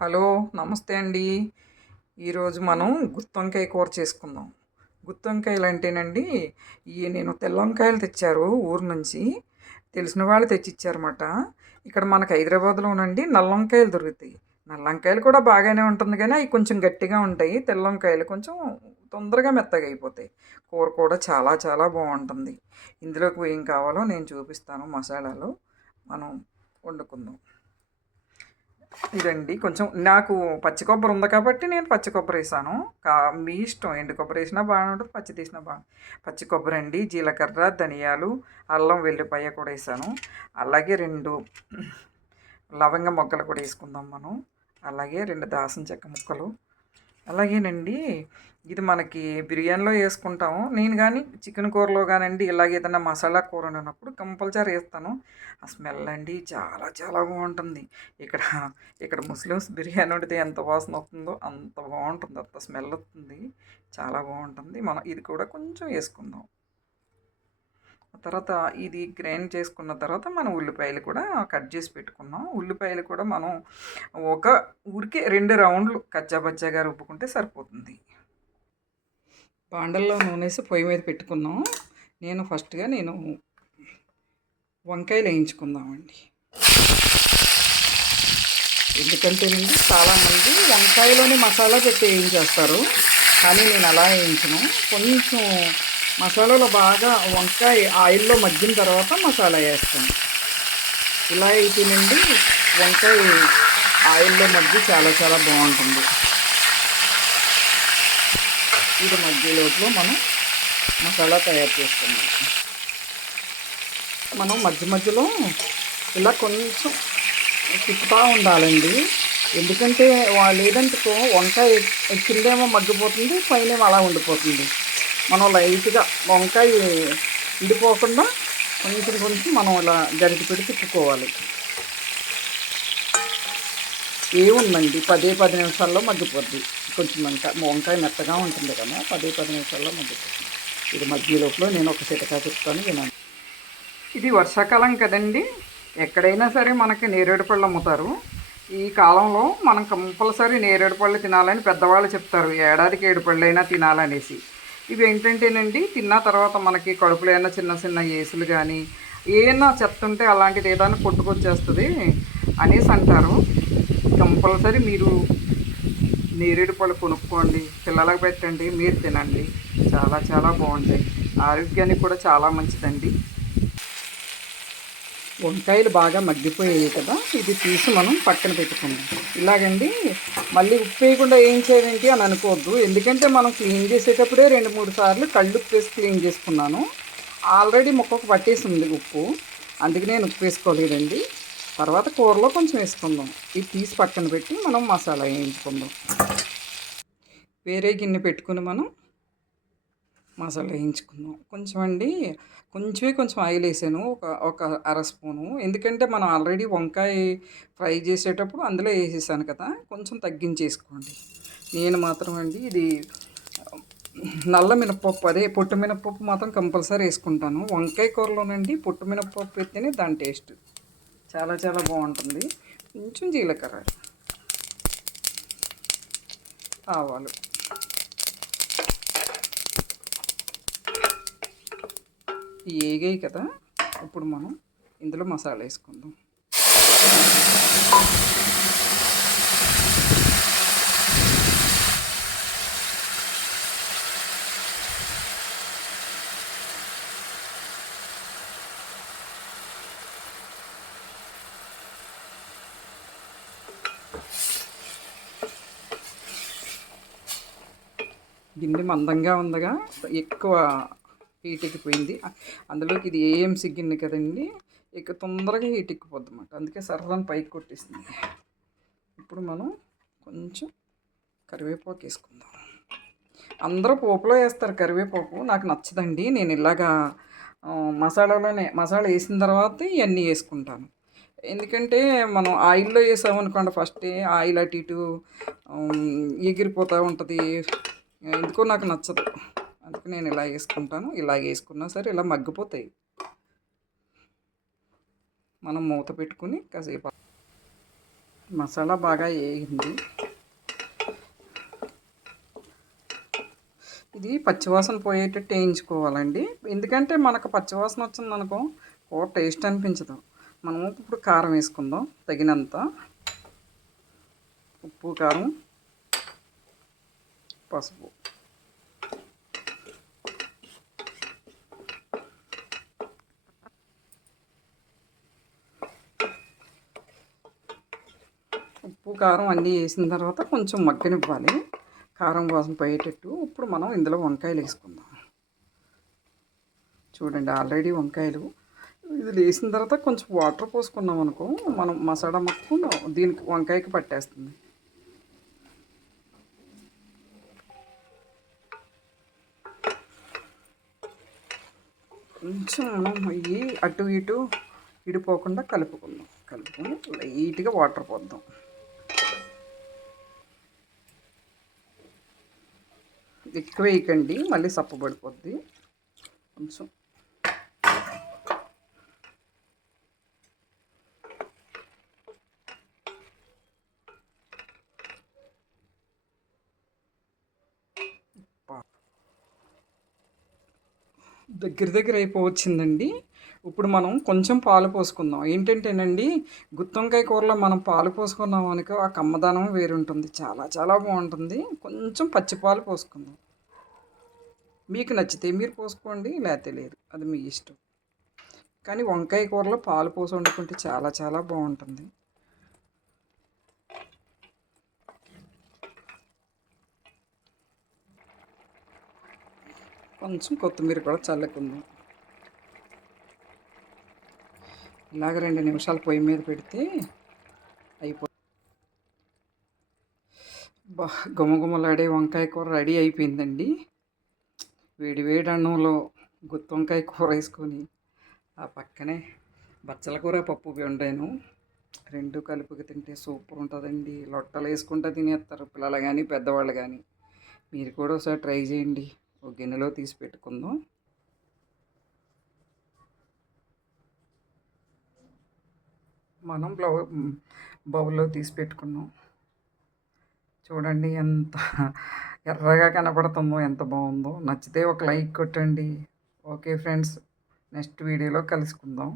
Hello నమస్తే అండి. ఈరోజు మనం గుత్తొంకాయ కూర చేసుకుందాం. గుత్తొంకాయలు అంటేనండి ఈ నేను తెల్ల వంకాయలు తెచ్చారు ఊరు నుంచి. తెలిసిన వాళ్ళు తెచ్చిచ్చారన్నమాట. ఇక్కడ మనకు హైదరాబాద్లోనండి నల్లంకాయలు దొరుకుతాయి. నల్ల వంకాయలు కూడా బాగానే ఉంటుంది కానీ అవి కొంచెం గట్టిగా ఉంటాయి. తెల్ల వంకాయలు కొంచెం తొందరగా మెత్తగా అయిపోతాయి. కూర కూడా చాలా చాలా బాగుంటుంది. ఇందులోకి ఏం కావాలో నేను చూపిస్తాను మసాలాలు. మనం వండుకుందాం. ఇదండి. కొంచెం నాకు పచ్చి కొబ్బరి ఉంది కాబట్టి నేను పచ్చి కొబ్బరి వేసాను. కా మీ ఇష్టం. ఎండు కొబ్బరి వేసినా బాగానే ఉంటుంది పచ్చి తీసినా బాగా పచ్చి కొబ్బరి అండి జీలకర్ర ధనియాలు అల్లం వెల్లిపాయ కూడా వేసాను. అలాగే రెండు లవంగ మొగ్గలు కూడా వేసుకుందాం మనం. అలాగే రెండు దాసం చెక్క ముక్కలు. అలాగేనండి ఇది మనకి బిర్యానీలో వేసుకుంటాము. నేను కానీ చికెన్ కూరలో కానండి ఇలాగ ఏదైనా మసాలా కూర ఉన్నప్పుడు కంపల్సరీ వేస్తాను. ఆ స్మెల్ అండి చాలా చాలా బాగుంటుంది. ఇక్కడ ఇక్కడ ముస్లిమ్స్ బిర్యానీ వండితే ఎంత వాసన వస్తుందో అంత బాగుంటుంది. అంత స్మెల్ వస్తుంది. చాలా బాగుంటుంది. మనం ఇది కూడా కొంచెం వేసుకుందాం. తర్వాత ఇది గ్రైండ్ చేసుకున్న తర్వాత మనం ఉల్లిపాయలు కూడా కట్ చేసి పెట్టుకున్నాం. ఉల్లిపాయలు కూడా మనం ఒక ఊరికే రెండు రౌండ్లు కచ్చాబచ్చాగా రుబ్బుకుంటే సరిపోతుంది. బాండల్లో నూనెసి పొయ్యి మీద పెట్టుకున్నాం. నేను ఫస్ట్గా నేను వంకాయలు వేయించుకుందామండి. ఎందుకంటేనండి చాలామంది వంకాయలోని మసాలా పెట్టి వేయించేస్తారు కానీ నేను అలా వేయించను. కొంచెం మసాలాలో బాగా వంకాయ ఆయిల్లో మగ్గిన తర్వాత మసాలా వేస్తాను. ఇలా అయితేనండి వంకాయ ఆయిల్లో మగ్గి చాలా చాలా బాగుంటుంది. ఇది మధ్యలోపల మనం మసాలా తయారు చేసుకున్నాం మనం మధ్య మధ్యలో ఇలా కొంచెం తిప్పుతూ ఉండాలండి. ఎందుకంటే లేదంటే వంకాయ కిందేమో మగ్గిపోతుంది పైన అలా ఉండిపోతుంది. మనం లైట్గా వంకాయ విడిపోకుండా కొంచెం కొంచెం మనం ఇలా గరిటి పెట్టి తిప్పుకోవాలి. ఏముందండి? పదే పది నిమిషాల్లో మగ్గిపోద్ది. కొంచెం వంకాయ వంకాయ మెత్తగా ఉంటుంది కదా పది పది నిమిషాల్లో మగ్గిపోతుంది. ఇది మధ్యలోపల నేను ఒక చిటకా చెప్తాను వినండి. ఇది వర్షాకాలం కదండి ఎక్కడైనా సరే మనకి నేరేడు పళ్ళు అమ్ముతారు. ఈ కాలంలో మనం కంపల్సరీ నేరేడు పళ్ళు తినాలని పెద్దవాళ్ళు చెప్తారు ఏడాదికి ఏడు పళ్ళైనా తినాలనేసి. ఇవి ఏంటంటేనండి తిన్న తర్వాత మనకి కడుపులో అయినా చిన్న చిన్న ఏసులు కానీ ఏమైనా చెత్త ఉంటే అలాంటిది ఏదైనా కొట్టుకొచ్చేస్తుంది అనేసి అంటారు. కంపల్సరీ మీరు నేరేడు పళ్ళు కొనుక్కోండి పిల్లలకు పెట్టండి మీరు తినండి. చాలా చాలా బాగుంటాయి. ఆరోగ్యానికి కూడా చాలా మంచిదండి. వంకాయలు బాగా మగ్గిపోయాయి కదా ఇది తీసి మనం పక్కన పెట్టుకుందాం. ఇలాగండి మళ్ళీ ఉప్పు వేయకుండా ఏం చేయాలంటే అని అనుకోవద్దు. ఎందుకంటే మనం క్లీన్ చేసేటప్పుడే రెండు మూడు సార్లు కళ్ళు ఉప్పు వేసి క్లీన్ చేసుకున్నాను. ఆల్రెడీ మొక్కకు పట్టేసింది ఉప్పు. అందుకే నేను ఉప్పు వేసుకోలేదండి. తర్వాత కూరలో కొంచెం వేసుకుందాం. ఇది తీసి పక్కన పెట్టి మనం మసాలా వేయించుకుందాం. వేరే గిన్నె పెట్టుకుని మనం మసాలా వేయించుకుందాం. కొంచెం అండి కొంచెమే కొంచెం ఆయిల్ వేసాను ఒక ఒక అర స్పూను. ఎందుకంటే మనం ఆల్రెడీ వంకాయ ఫ్రై చేసేటప్పుడు అందులో వేసేసాను కదా కొంచెం తగ్గించేసుకోండి. నేను మాత్రం అండి ఇది నల్ల మినపప్పు అదే పొట్టు మినపప్పు మాత్రం కంపల్సరీ వేసుకుంటాను. వంకాయ కూరలోనండి పొట్టు మినపప్పు అయితేనే దాని టేస్ట్ చాలా చాలా బాగుంటుంది. కొంచెం జీలకర్ర ఆవాలు. ఏగాయి కదా ఇప్పుడు మనం ఇందులో మసాలా వేసుకుందాం. గిన్నె మందంగా ఉందగా ఎక్కువ హీట్ ఎక్కిపోయింది. అందులోకి ఇది ఏఎం గిన్నె కదండి? ఇక తొందరగా హీట్ ఎక్కిపోద్ది అన్నమాట. అందుకే సర్రని పైకి కొట్టేసింది. ఇప్పుడు మనం కొంచెం కరివేపాకు వేసుకుందాం. అందరూ పోపులో వేస్తారు కరివేపాకు. నాకు నచ్చదండి. నేను ఇలాగా మసాలాలోనే మసాలా వేసిన తర్వాత ఇవన్నీ వేసుకుంటాను. ఎందుకంటే మనం ఆయిల్లో వేసామనుకోండి ఫస్ట్ ఆయిల్ అటు ఇటు ఎగిరిపోతూ ఉంటుంది. ఎందుకో నాకు నచ్చదు. అందుకే నేను ఇలా వేసుకుంటాను ఇలా వేసుకున్నా సరే ఇలా మగ్గిపోతాయి. మనం మూత పెట్టుకుని కాసేపు మసాలా బాగా వేగింది. ఇది పచ్చివాసన పోయేటట్టు వేయించుకోవాలండి. ఎందుకంటే మనకు పచ్చివాసన వచ్చిందనుకో కూర టేస్ట్ అనిపించదు. మనం ఇప్పుడు కారం వేసుకుందాం తగినంత ఉప్పు కారం పసుపు ఉప్పు కారం అన్నీ వేసిన తర్వాత కొంచెం మగ్గనివ్వాలి. కారం వాసన పోయేటట్టు. ఇప్పుడు మనం ఇందులో వంకాయలు వేసుకుందాం. చూడండి ఆల్రెడీ వంకాయలు. ఇది వేసిన తర్వాత కొంచెం వాటర్ పోసుకున్నాం అనుకో మనం మసాలా మొత్తం దీనికి వంకాయకి పట్టేస్తుంది. కొంచెం మనం ఇవి అటు ఇటు ఇడిపోకుండా కలుపుకుందాం. కలుపుకొని లైట్గా వాటర్ పోద్దాం. ఎక్కువ వేయకండి మళ్ళీ సప్పబడిపోద్ది కొంచెం. దగ్గర దగ్గర అయిపోవచ్చిందండి. ఇప్పుడు మనం కొంచెం పాలు పోసుకుందాం. ఏంటంటేనండి గుత్తొంకాయ కూరలో మనం పాలు పోసుకున్నాం అనుకో ఆ కమ్మదనం వేరుంటుంది. చాలా చాలా బాగుంటుంది. కొంచెం పచ్చిపాలు పోసుకుందాం. మీకు నచ్చితే మీరు పోసుకోండి లేకపోతే లేదు. అది మీ ఇష్టం. కానీ వంకాయ కూరలో పాలు పోసి వండుకుంటే చాలా చాలా బాగుంటుంది. కొంచెం కొత్తిమీర కూడా చల్లుకుందాం. ఇలాగ రెండు నిమిషాలు పొయ్యి మీద పెడితే అయిపో బా గుమగుమలాడే వంకాయ కూర రెడీ అయిపోయిందండి. వేడి వేడి అన్నంలో గుత్తి వంకాయ కూర వేసుకొని ఆ పక్కనే బచ్చల కూర పప్పు వండాను. రెండు కలుపుకి తింటే సూపర్ ఉంటుందండి. లొట్టలు వేసుకుంటూ తినేస్తారు పిల్లలు కానీ పెద్దవాళ్ళు కానీ మీరు కూడా ఒకసారి ట్రై చేయండి. ఒక గిన్నెలో తీసి పెట్టుకుందాం. మనం బ్లౌ బౌల్లో తీసి పెట్టుకున్నాం. చూడండి ఎంత ఎర్రగా కనపడుతుందో ఎంత బాగుందో. నచ్చితే ఒక లైక్ కొట్టండి. ఓకే ఫ్రెండ్స్ నెక్స్ట్ వీడియోలో కలుసుకుందాం.